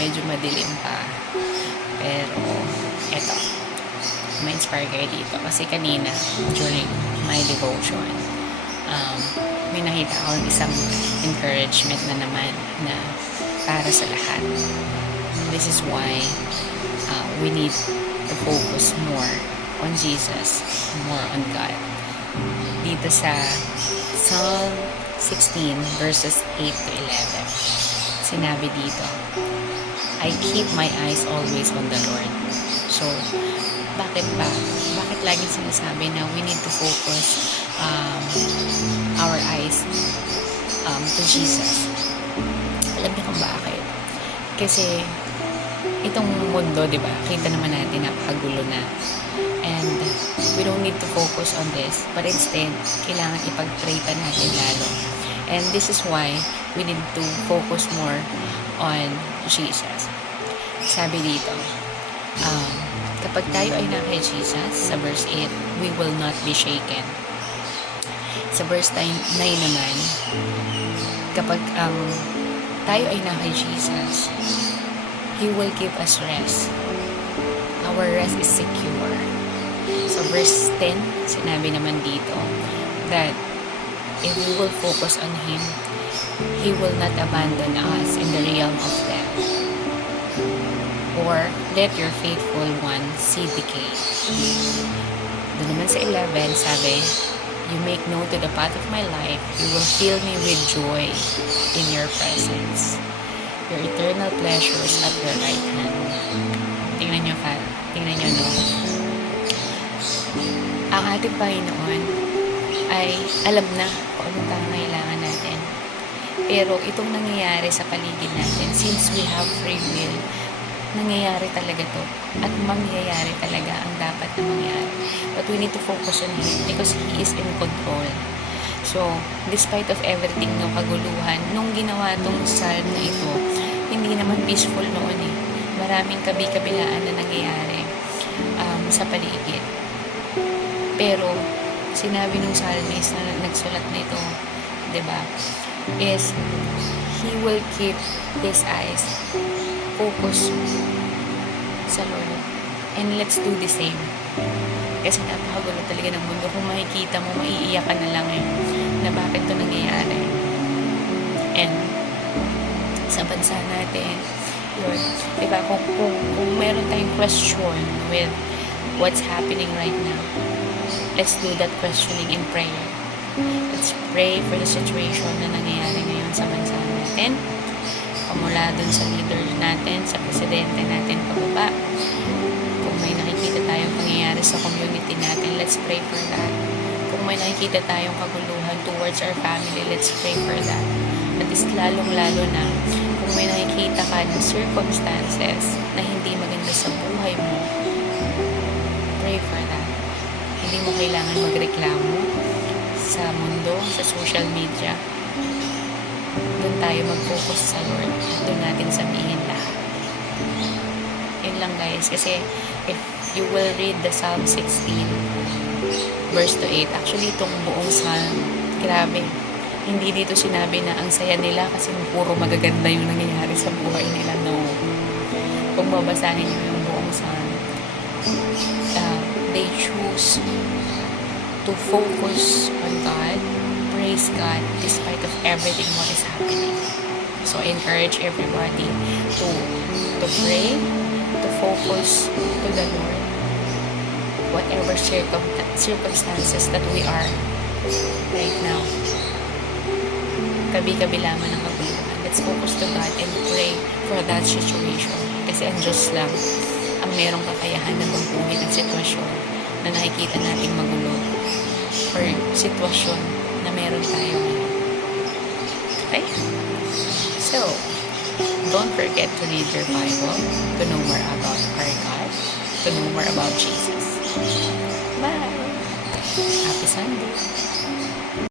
medyo madilim pa. Pero, eto, ma-inspire kayo dito. Kasi kanina, during my devotion, may nakita akong isang encouragement na naman na para sa lahat. This is why we need to focus more on Jesus, more on God. Dito sa Psalm 16 verses 8 to 11, sinabi dito, I keep my eyes always on the Lord. So, bakit ba? Bakit lagi sinasabi na we need to focus our eyes to Jesus? Alam niyo kung bakit? Kasi itong mundo, di ba? Kita naman natin napakagulo na. And we don't need to focus on this. But instead, kailangan ipag-pray pa natin lalo. And this is why we need to focus more on Jesus. Sabi dito, kapag tayo ay na kay Jesus, sa verse 8, we will not be shaken. Sa verse 9 naman, kapag tayo ay na kay Jesus, He will give us rest. Our rest is secure. Sa verse 10, sinabi naman dito that if we will focus on Him, He will not abandon us in the realm of death. Or let your faithful one see decay. Doon naman sa 11, sabi, you make known to the path of my life, you will fill me with joy in your presence. Your eternal pleasures at your right hand. Tingnan nyo, no? Ang ating Panginoon ay alam na kung anong pangangailangan natin. Pero itong nangyayari sa paligid natin, since we have free will, nangyayari talaga to. At mangyayari talaga ang dapat na mangyari. But we need to focus on Him because He is in control. So, despite of everything, no kaguluhan, nung ginawa tong psalm na ito, hindi naman peaceful noon eh. Maraming kabi-kabilaan na nangyayari sa paligid. Pero, sinabi nung psalmist na nagsulat na ito, diba, is, he will keep his eyes focused sa Lord. And let's do the same. Kasi napakagulo talaga ng mundo. Kung makikita mo, maiiyak ka na lang eh, na bakit ito nangyayari. And sa bansa natin, Lord, diba, kung meron tayong question with what's happening right now, let's do that questioning in prayer. Let's pray for the situation na nangyayari ngayon sa bansa natin. Pamula dun sa leader natin, sa presidente natin, pababa. Kung may nakikita tayong pangyayari sa community natin, let's pray for that. Kung may nakikita tayong kaguluhan towards our family, let's pray for that. At is lalong-lalo na, kung may nakikita ka ng circumstances na hindi maganda sa buhay mo, pray for that. Hindi mo kailangan magreklamo sa mundo, sa social media. Doon tayo mag-focus sa Lord at doon natin sabihin lahat. Yun lang guys, kasi if you will read the Psalm 16 verse to 8, actually itong buong Psalm, grabe, hindi dito sinabi na ang saya nila kasi puro magaganda yung nangyayari sa buhay nila. No. Kung babasahin nyo yung buong Psalm, they choose to focus on God, praise God despite of everything what is happening. So I encourage everybody to pray, to focus to the Lord, whatever circumstances that we are right now. Kabi-kabila man ang kaguluhan. Let's focus to God and pray for that situation. Kasi ang Diyos lang ang merong kakayahan na magbuhin ang sitwasyon na nakikita nating magulo or sitwasyon na meron tayo ngayon. Okay? So, don't forget to read your Bible to know more about our God, to know more about Jesus. Bye! Happy Sunday!